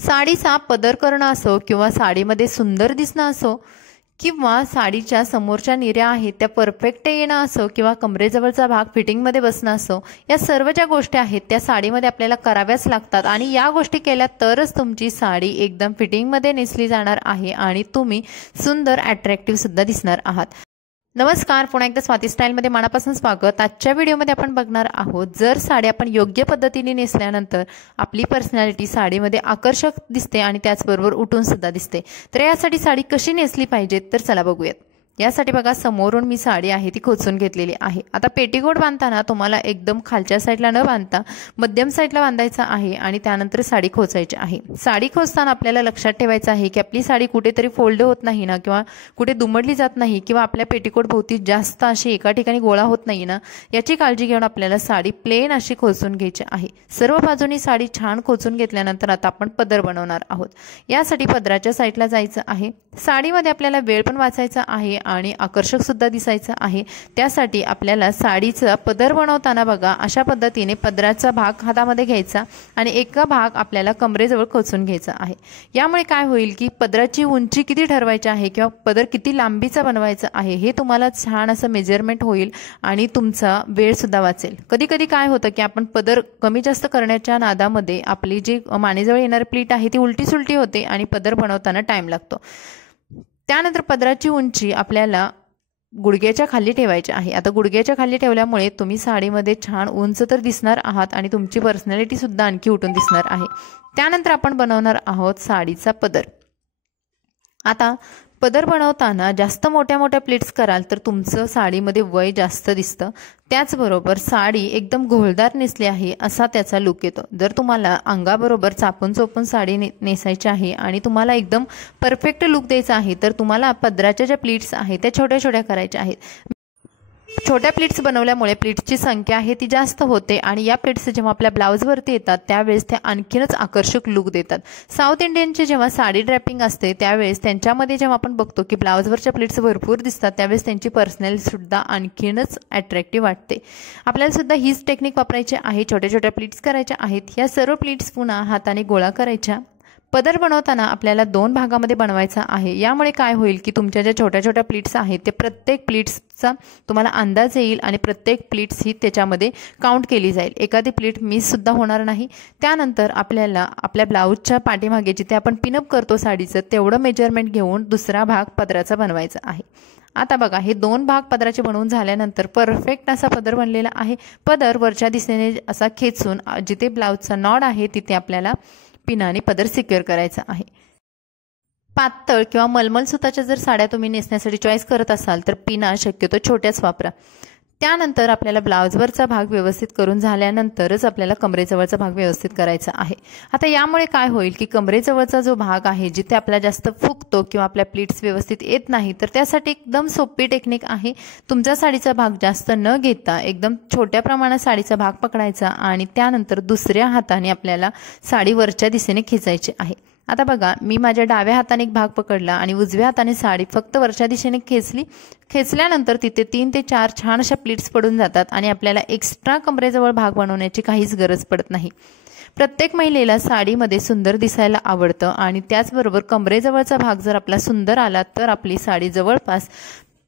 साडीचा पदर करणं असो किंवा साडीमध्ये सुंदर दिसणं असो किंवा साडीच्या समोरच्या निऱ्या आहेत त्या परफेक्ट येणं असो किंवा कमरेजवळचा भाग फिटिंगमध्ये बसणं असो, या सर्व ज्या गोष्टी आहेत त्या साडीमध्ये आपल्याला कराव्याच लागतात आणि या गोष्टी केल्या तरच तुमची साडी एकदम फिटिंगमध्ये नेसली जाणार आहे आणि तुम्ही सुंदर अट्रॅक्टिव्ह सुद्धा दिसणार आहात। नमस्कार, पुन्हा एकदा स्वाती स्टाईलमध्ये मनापासून स्वागत। आजच्या व्हिडिओमध्ये आपण बघणार आहोत, जर साडी आपण योग्य पद्धतीने नेसल्यानंतर आपली पर्सनॅलिटी साडीमध्ये आकर्षक दिसते आणि त्याचबरोबर उठून सुद्धा दिसते। तर यासाठी साडी कशी नेसली पाहिजे तर चला बघूयात। यासाठी बघा, समोरून मी साडी आहे ती खोचून घेतलेली आहे। आता पेटीकोट बांधताना तुम्हाला एकदम खालच्या साईडला न बांधता मध्यम साईडला बांधायचा आहे आणि त्यानंतर साडी खोचायची आहे। साडी खोचताना आपल्याला लक्षात ठेवायचं आहे की आपली साडी कुठेतरी फोल्ड होत नाही ना, किंवा कुठे दुमडली जात नाही, किंवा आपल्या पेटीकोट भोवती जास्त अशी एका ठिकाणी गोळा होत नाही ना, याची काळजी घेऊन आपल्याला साडी प्लेन अशी खोचून घ्यायची आहे। सर्व बाजूनी साडी छान खोचून घेतल्यानंतर आता आपण पदर बनवणार आहोत। यासाठी पदराच्या साईडला जायचं आहे। साडीमध्ये आपल्याला वेळ पण वाचायचा आहे आणि आकर्षक सुद्धा दिसायचं आहे। त्यासाठी आपल्याला साडीचा पदर बनवताना बघा, अशा पद्धतीने पदराचा भाग हातामध्ये घ्यायचा आणि एका भाग आपल्याला कमरेजवळ खोचून घ्यायचा आहे। यामुळे काय होईल की पदराची उंची किती ठरवायची आहे किंवा पदर किती लांबीचा बनवायचा आहे हे तुम्हाला छान असं मेजरमेंट होईल आणि तुमचा वेळ सुद्धा वाचेल। कधी कधी काय होतं की आपण पदर कमी जास्त करण्याच्या नादामध्ये आपली जी मानेजवळ येणारी प्लीट आहे ती उलटी सुलटी होते आणि पदर बनवताना टाइम लागतो। त्यानंतर पदराची उंची आपल्याला गुडघ्याच्या खाली ठेवायची आहे। आता गुडघ्याच्या खाली ठेवल्यामुळे तुम्ही साडीमध्ये छान उंच तर दिसणार आहात आणि तुमची पर्सनॅलिटी सुद्धा आणखी उठून दिसणार आहे। त्यानंतर आपण बनवणार आहोत साडीचा पदर। आता पदर बनवताना जास्त मोठ्या मोठ्या प्लेट्स कराल तर तुमचं साडीमध्ये वय जास्त दिसतं, त्याचबरोबर साडी एकदम घोळदार नेसली आहे असा त्याचा लुक येतो। जर तुम्हाला अंगाबरोबर चापून चोपून साडी नेसायची आहे आणि तुम्हाला एकदम परफेक्ट लुक द्यायचा आहे तर तुम्हाला पदराच्या ज्या प्लीट्स आहेत त्या छोट्या छोट्या करायच्या आहेत। छोट्या प्लीट्स बनवल्यामुळे प्लीट्सची संख्या आहे ती जास्त होते आणि या प्लीट्स जेव्हा आपल्या ब्लाउजवरती येतात त्यावेळेस ते आणखीनच आकर्षक लुक देतात। साऊथ इंडियनची जेव्हा साडी ड्रॅपिंग असते त्यावेळेस त्यांच्यामध्ये जेव्हा आपण बघतो की ब्लाउजवरच्या प्लीट्स भरपूर दिसतात त्यावेळेस त्यांची पर्सनॅलिटी सुद्धा आणखीनच अट्रॅक्टिव्ह वाटते। आपल्याला सुद्धा हीच टेक्निक वापरायची आहे। छोट्या छोट्या प्लीट्स करायच्या आहेत। या सर्व प्लीट्स पुन्हा हाताने गोळा करायच्या। पदर बनवताना आपल्याला दोन भागामध्ये बनवायचा आहे। यामुळे काय होईल की तुमच्या ज्या छोट्या छोट्या प्लीट्स आहेत ते प्रत्येक प्लीट्सचा तुम्हाला अंदाज येईल आणि प्रत्येक प्लीट्स ही त्याच्यामध्ये काउंट केली जाईल, एखादी प्लीट मिस सुद्धा होणार नाही। त्यानंतर आपल्याला आपल्या ब्लाऊजच्या पाठीमागे जिथे आपण पिनअप करतो साडीचं तेवढं मेजरमेंट घेऊन दुसरा भाग पदराचा बनवायचा आहे। आता बघा, हे दोन भाग पदराचे बनवून झाल्यानंतर परफेक्ट असा पदर बनलेला आहे। पदर वरच्या दिशेने असा खेचून जिथे ब्लाऊजचा नॉड आहे तिथे आपल्याला पिनाने पदर सिक्युअर करायचा आहे। पातळ किंवा मलमल सुताच्या जर साड्या तुम्ही नेसण्यासाठी चॉईस करत असाल तर पिना शक्यतो छोट्याच वापरा। त्यानंतर आपल्याला ब्लाउजवरचा भाग व्यवस्थित करून झाल्यानंतरच आपल्याला कमरेजवळचा भाग व्यवस्थित करायचा आहे। आता यामुळे काय होईल की कमरेजवळचा जो भाग आहे जिथे आपला जास्त फुगतो किंवा आपल्या प्लीट्स व्यवस्थित येत नाही तर त्यासाठी एकदम सोपी टेक्निक आहे। तुमच्या साडीचा भाग जास्त न घेता एकदम छोट्या प्रमाणात साडीचा भाग पकडायचा आणि त्यानंतर दुसऱ्या हाताने आपल्याला साडी वरच्या दिशेने खेचायची आहे। आता बघा, मी माझ्या डाव्या हाताने एक भाग पकडला आणि उजव्या हाताने साडी फक्त वरच्या दिशेने खेचली। खेचल्यानंतर तिथे 3 ते 4 छान अशा प्लीट्स पडून जातात आणि आपल्याला एक्स्ट्रा कमरेजवळ भाग बनवण्याची काहीच गरज पडत नाही। प्रत्येक महिलेला साडीमध्ये सुंदर दिसायला आवडतं आणि त्याचबरोबर कमरेजवळचा भाग जर आपला सुंदर आला तर आपली साडी जवळपास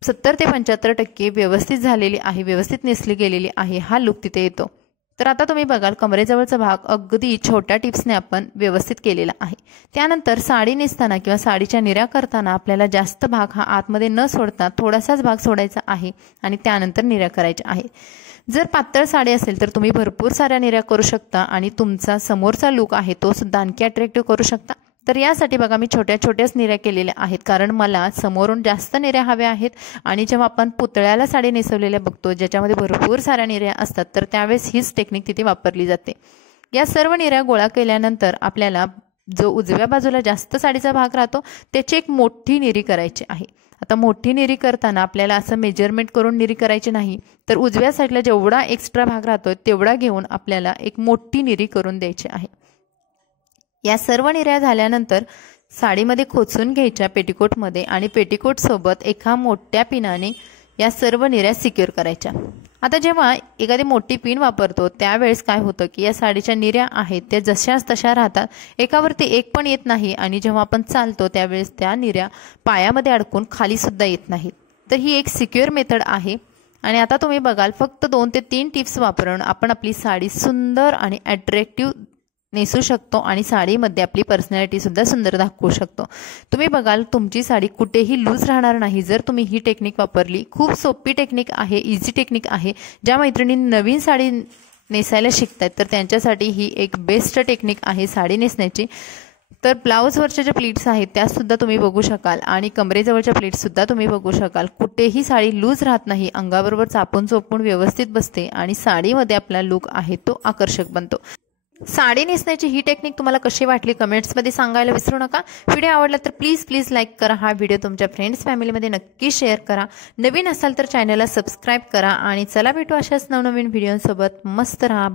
70 ते 75% व्यवस्थित झालेली आहे, व्यवस्थित नेसली गेलेली आहे, हा लुक तिथे येतो। तर आता तुम्ही बघाल कमरेजवळचा भाग अगदी छोट्या टिप्सने आपण व्यवस्थित केलेला आहे। त्यानंतर साडी नेसताना किंवा साडीच्या निऱ्या करताना आपल्याला जास्त भाग हा आतमध्ये न सोडता थोडासाच भाग सोडायचा आहे आणि त्यानंतर निऱ्या करायच्या आहेत। जर पातळ साडी असेल तर तुम्ही भरपूर साऱ्या निऱ्या करू शकता आणि तुमचा समोरचा लुक आहे तो सुद्धा आणखी अट्रॅक्टिव्ह करू शकता। तर यासाठी बघा, मी छोट्या छोट्याच निऱ्या केलेल्या आहेत कारण मला समोरून जास्त निऱ्या हव्या आहेत आणि जेव्हा आपण पुतळ्याला साडी नेसवलेल्या बघतो ज्याच्यामध्ये भरपूर साऱ्या निऱ्या असतात तर त्यावेळेस हीच टेक्निक तिथे वापरली जाते। या सर्व निऱ्या गोळा केल्यानंतर आपल्याला जो उजव्या बाजूला जास्त साडीचा भाग राहतो त्याची एक मोठी निरी करायची आहे। आता मोठी निरी करताना आपल्याला असं मेजरमेंट करून निरी करायची नाही, तर उजव्या साईडला जेवढा एक्स्ट्रा भाग राहतो तेवढा घेऊन आपल्याला एक मोठी निरी करून द्यायची आहे। या सर्व निऱ्या झाल्यानंतर साडीमध्ये खोचून घ्यायच्या पेटीकोटमध्ये आणि पेटीकोट सोबत एका मोठ्या पिनाने या सर्व निऱ्या सिक्युअर करायच्या। आता जेव्हा एखादी मोठी पिन वापरतो त्यावेळेस काय होतं की या साडीच्या निऱ्या आहेत त्या जशाच तशा राहतात, एकावरती एक पण येत नाही आणि जेव्हा आपण चालतो त्यावेळेस त्या निऱ्या पायामध्ये अडकून खाली सुद्धा येत नाहीत. तर ही एक सिक्युअर मेथड आहे. आणि आता तुम्ही बघाल फक्त 2 ते 3 टिप्स वापरून आपण आपली साडी सुंदर आणि अट्रॅक्टिव्ह नेसू शकतो आणि साडीमध्ये आपली पर्सनॅलिटी सुद्धा सुंदर दाखवू शकतो. तुम्ही बघाल तुमची साडी कुठेही लूज राहणार नाही जर तुम्ही ही टेक्निक वापरली. खूप सोपी टेक्निक आहे, इझी टेक्निक आहे. ज्या मैत्रिणी नवीन साडी नेसायला शिकतात तर त्यांच्यासाठी ही एक बेस्ट टेक्निक आहे साडी नेसण्याची. तर ब्लाऊजवरच्या ज्या प्लीट्स आहेत त्यासुद्धा तुम्ही बघू शकाल आणि कमरेजवळच्या प्लीट्ससुद्धा तुम्ही बघू शकाल. कुठेही साडी लूज राहत नाही, अंगाबरोबर चापून चोपून व्यवस्थित बसते आणि साडीमध्ये आपला लुक आहे तो आकर्षक बनतो. साडी नेसण्याची ही टेक्निक तुम्हाला कशी वाटली कमेंट्समध्ये सांगायला विसरू नका. व्हिडिओ आवडला तर प्लीज लाईक करा. हा व्हिडिओ तुमच्या फ्रेंड्स फॅमिलीमध्ये नक्की शेअर करा. नवीन असाल तर चॅनलला सबस्क्राईब करा आणि चला भेटू अशाच नवनवीन व्हिडिओसोबत. मस्त राहा.